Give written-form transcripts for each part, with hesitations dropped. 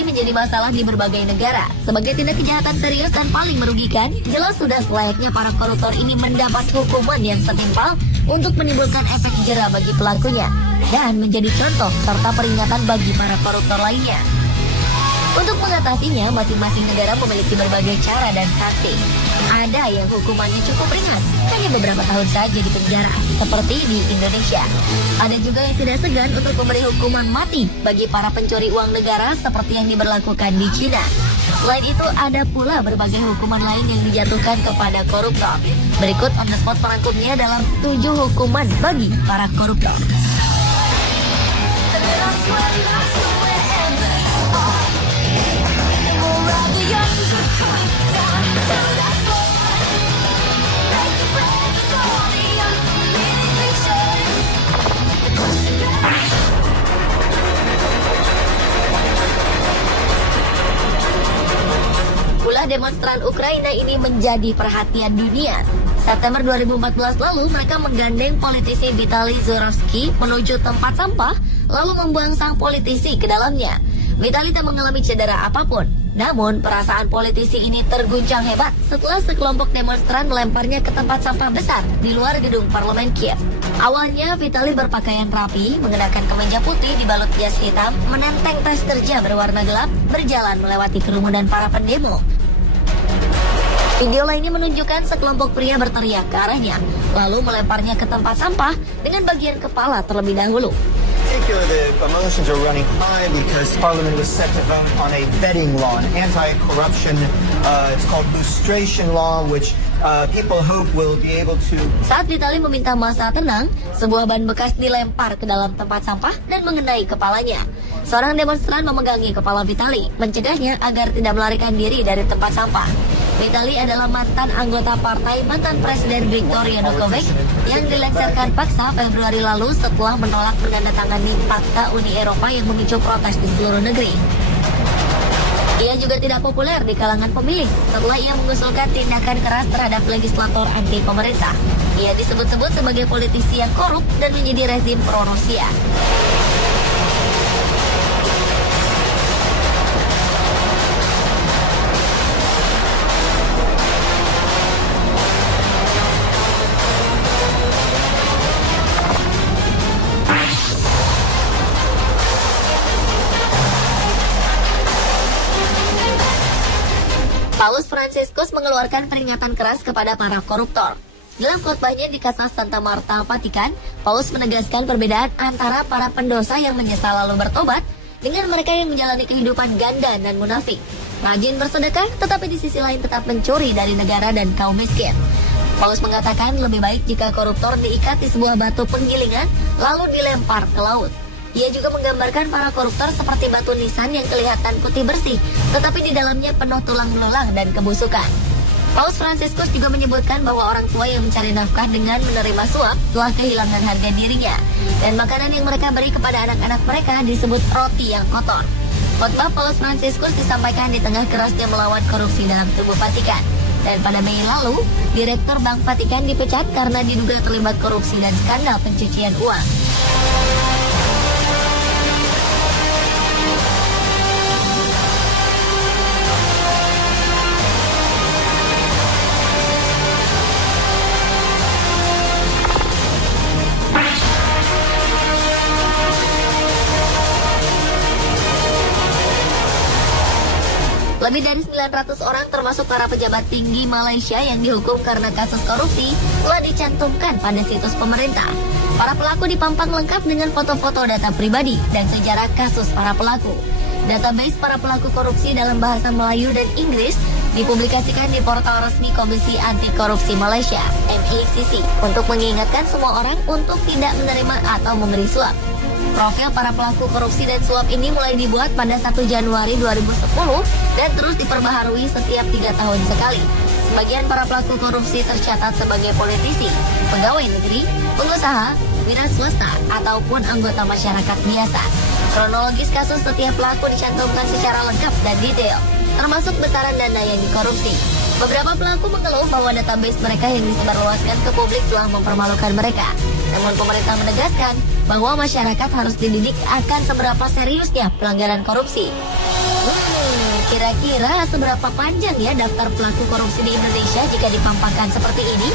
korupsi menjadi masalah di berbagai negara. Sebagai tindak kejahatan serius dan paling merugikan, jelas sudah selayaknya para koruptor ini mendapat hukuman yang setimpal untuk menimbulkan efek jera bagi pelakunya dan menjadi contoh serta peringatan bagi para koruptor lainnya. Untuk mengatasinya, masing-masing negara memiliki berbagai cara dan taktik. Ada yang hukumannya cukup ringan, hanya beberapa tahun saja di penjara, seperti di Indonesia. Ada juga yang tidak segan untuk memberi hukuman mati bagi para pencuri uang negara seperti yang diberlakukan di Cina. Selain itu, ada pula berbagai hukuman lain yang dijatuhkan kepada koruptor. Berikut on the spot merangkumnya dalam 7 hukuman bagi para koruptor. Ulah demonstran Ukraina ini menjadi perhatian dunia. September 2014 lalu, mereka menggandeng politisi Vitaly Zurovsky menuju tempat sampah, lalu membuang sang politisi ke dalamnya. Vitaly tak mengalami cedera apapun. Namun, perasaan politisi ini terguncang hebat setelah sekelompok demonstran melemparnya ke tempat sampah besar di luar gedung parlemen Kiev. Awalnya, Vitaly berpakaian rapi, mengenakan kemeja putih dibalut jas hitam, menenteng tas kerja berwarna gelap, berjalan melewati kerumunan para pendemo. Video lainnya menunjukkan sekelompok pria berteriak ke arahnya, lalu melemparnya ke tempat sampah dengan bagian kepala terlebih dahulu. The emotions are running high because Parliament was set to vote on a vetting law, an anti-corruption, it's called lustration law, which people hope will be able to... Saat Vitaly meminta massa tenang, sebuah ban bekas dilempar ke dalam tempat sampah dan mengenai kepalanya. Seorang demonstran memegangi kepala Vitaly, mencegahnya agar tidak melarikan diri dari tempat sampah. Vitaly adalah mantan anggota partai mantan Presiden Viktor Yanukovych yang dilengsarkan paksa Februari lalu setelah menolak menandatangani Fakta Uni Eropa yang memicu protes di seluruh negeri. Ia juga tidak populer di kalangan pemilih setelah ia mengusulkan tindakan keras terhadap legislator anti pemerintah. Ia disebut-sebut sebagai politisi yang korup dan menjadi rezim pro-Rusia. Paus Fransiskus mengeluarkan peringatan keras kepada para koruptor. Dalam khotbahnya di Kasas Santa Marta, Vatikan, Paus menegaskan perbedaan antara para pendosa yang menyesal lalu bertobat dengan mereka yang menjalani kehidupan ganda dan munafik. Rajin bersedekah, tetapi di sisi lain tetap mencuri dari negara dan kaum miskin. Paus mengatakan lebih baik jika koruptor diikat di sebuah batu penggilingan lalu dilempar ke laut. Ia juga menggambarkan para koruptor seperti batu nisan yang kelihatan putih bersih, tetapi di dalamnya penuh tulang belulang dan kebusukan. Paus Fransiskus juga menyebutkan bahwa orang tua yang mencari nafkah dengan menerima suap telah kehilangan harga dirinya, dan makanan yang mereka beri kepada anak-anak mereka disebut roti yang kotor. Khotbah Paus Fransiskus disampaikan di tengah kerasnya melawan korupsi dalam tubuh Vatikan. Dan pada Mei lalu, Direktur Bank Vatikan dipecat karena diduga terlibat korupsi dan skandal pencucian uang. Lebih dari 900 orang termasuk para pejabat tinggi Malaysia yang dihukum karena kasus korupsi telah dicantumkan pada situs pemerintah. Para pelaku dipampang lengkap dengan foto-foto data pribadi dan sejarah kasus para pelaku. Database para pelaku korupsi dalam bahasa Melayu dan Inggris dipublikasikan di portal resmi Komisi Anti Korupsi Malaysia, MACC, untuk mengingatkan semua orang untuk tidak menerima atau memberi suap. Profil para pelaku korupsi dan suap ini mulai dibuat pada 1 Januari 2010 dan terus diperbaharui setiap 3 tahun sekali. Sebagian para pelaku korupsi tercatat sebagai politisi, pegawai negeri, pengusaha, wira swasta, ataupun anggota masyarakat biasa. Kronologis kasus setiap pelaku dicantumkan secara lengkap dan detail, termasuk besaran dana yang dikorupsi. Beberapa pelaku mengeluh bahwa database mereka yang disebarluaskan ke publik telah mempermalukan mereka. Namun pemerintah menegaskan bahwa masyarakat harus dididik akan seberapa seriusnya pelanggaran korupsi. Kira-kira seberapa panjang ya daftar pelaku korupsi di Indonesia jika dipampangkan seperti ini?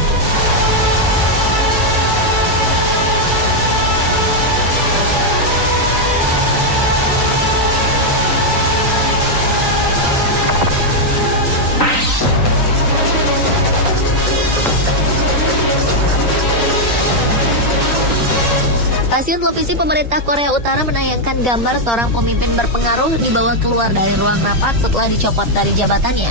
Stasiun televisi pemerintah Korea Utara menayangkan gambar seorang pemimpin berpengaruh dibawa keluar dari ruang rapat setelah dicopot dari jabatannya.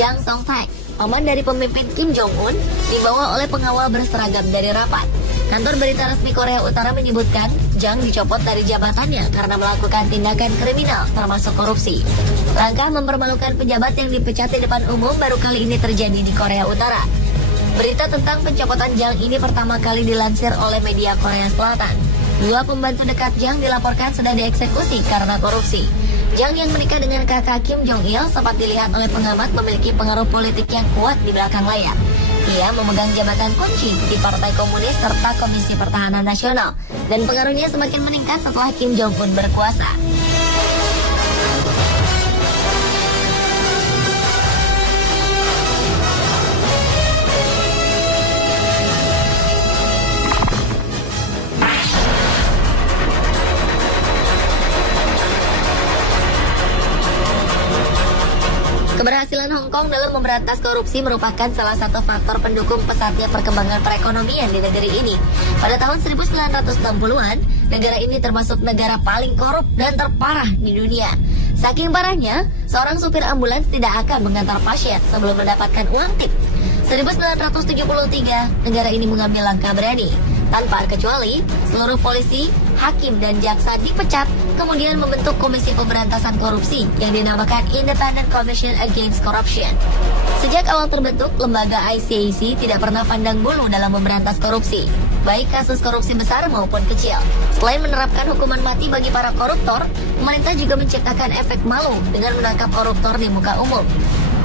Jang Song-taek, paman dari pemimpin Kim Jong-un, dibawa oleh pengawal berseragam dari rapat. Kantor berita resmi Korea Utara menyebutkan Jang dicopot dari jabatannya karena melakukan tindakan kriminal termasuk korupsi. Langkah mempermalukan pejabat yang dipecat di depan umum baru kali ini terjadi di Korea Utara. Berita tentang pencopotan Jang ini pertama kali dilansir oleh media Korea Selatan. 2 pembantu dekat Jang dilaporkan sudah dieksekusi karena korupsi. Jang yang menikah dengan kakak Kim Jong-il sempat dilihat oleh pengamat memiliki pengaruh politik yang kuat di belakang layar. Ia memegang jabatan kunci di Partai Komunis serta Komisi Pertahanan Nasional, dan pengaruhnya semakin meningkat setelah Kim Jong-un berkuasa. Keberhasilan Hong Kong dalam memberantas korupsi merupakan salah satu faktor pendukung pesatnya perkembangan perekonomian di negeri ini. Pada tahun 1960-an, negara ini termasuk negara paling korup dan terparah di dunia. Saking parahnya, seorang supir ambulans tidak akan mengantar pasien sebelum mendapatkan uang tip. 1973, negara ini mengambil langkah berani. Tanpa kecuali, seluruh polisi, hakim, dan jaksa dipecat, kemudian membentuk Komisi Pemberantasan Korupsi yang dinamakan Independent Commission Against Corruption. Sejak awal terbentuk, lembaga ICAC tidak pernah pandang bulu dalam memberantas korupsi, baik kasus korupsi besar maupun kecil. Selain menerapkan hukuman mati bagi para koruptor, pemerintah juga menciptakan efek malu dengan menangkap koruptor di muka umum.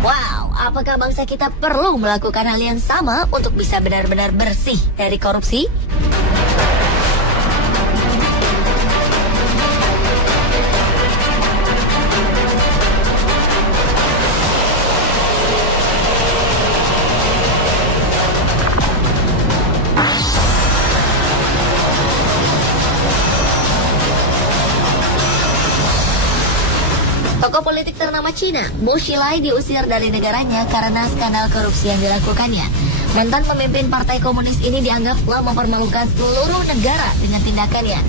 Wow, apakah bangsa kita perlu melakukan hal yang sama untuk bisa benar-benar bersih dari korupsi? Tokoh politik ternama Cina, Bo Xilai, diusir dari negaranya karena skandal korupsi yang dilakukannya. Mantan pemimpin Partai Komunis ini dianggap telah mempermalukan seluruh negara dengan tindakannya.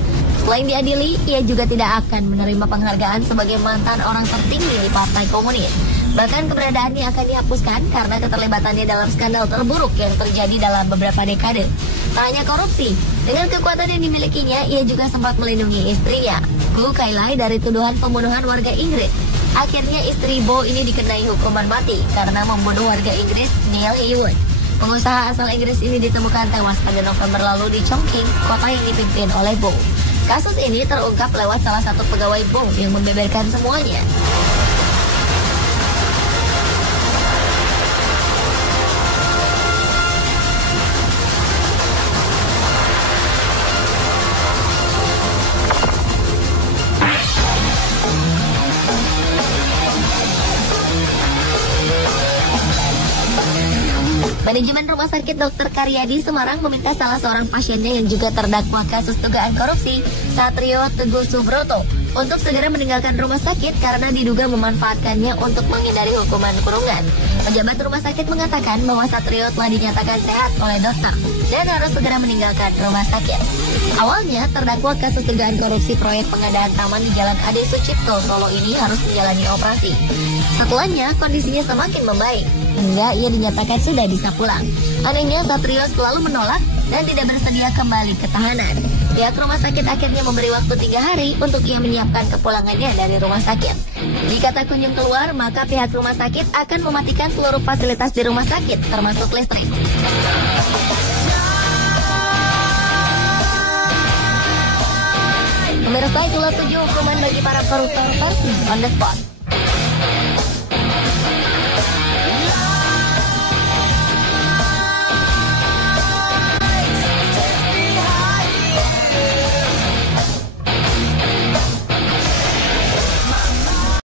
Selain diadili, ia juga tidak akan menerima penghargaan sebagai mantan orang tertinggi di Partai Komunis. Bahkan keberadaannya akan dihapuskan karena keterlibatannya dalam skandal terburuk yang terjadi dalam beberapa dekade. Tak hanya korupsi, dengan kekuatan yang dimilikinya, ia juga sempat melindungi istrinya, Gu Kailai, dari tuduhan pembunuhan warga Inggris. Akhirnya istri Bo ini dikenai hukuman mati karena membunuh warga Inggris Neil Heywood. Pengusaha asal Inggris ini ditemukan tewas pada November lalu di Chongqing, kota yang dipimpin oleh Bo. Kasus ini terungkap lewat salah satu pegawai Bo yang membeberkan semuanya. Manajemen Rumah Sakit Dr. Karyadi Semarang meminta salah seorang pasiennya yang juga terdakwa kasus dugaan korupsi, Satrio Teguh Subroto, untuk segera meninggalkan rumah sakit karena diduga memanfaatkannya untuk menghindari hukuman kurungan. Pejabat rumah sakit mengatakan bahwa Satrio telah dinyatakan sehat oleh dokter dan harus segera meninggalkan rumah sakit. Awalnya, terdakwa kasus dugaan korupsi proyek pengadaan taman di Jalan Ade Sucipto, Solo ini harus menjalani operasi. Setelahnya, kondisinya semakin membaik, hingga ia dinyatakan sudah bisa pulang. Anehnya, Satrio selalu menolak dan tidak bersedia kembali ke tahanan. Pihak rumah sakit akhirnya memberi waktu 3 hari untuk ia menyiapkan kepulangannya dari rumah sakit. Jika tak kunjung keluar, maka pihak rumah sakit akan mematikan seluruh fasilitas di rumah sakit, termasuk listrik. Pemirsa, itulah 7 hukuman bagi para koruptor versi On The Spot.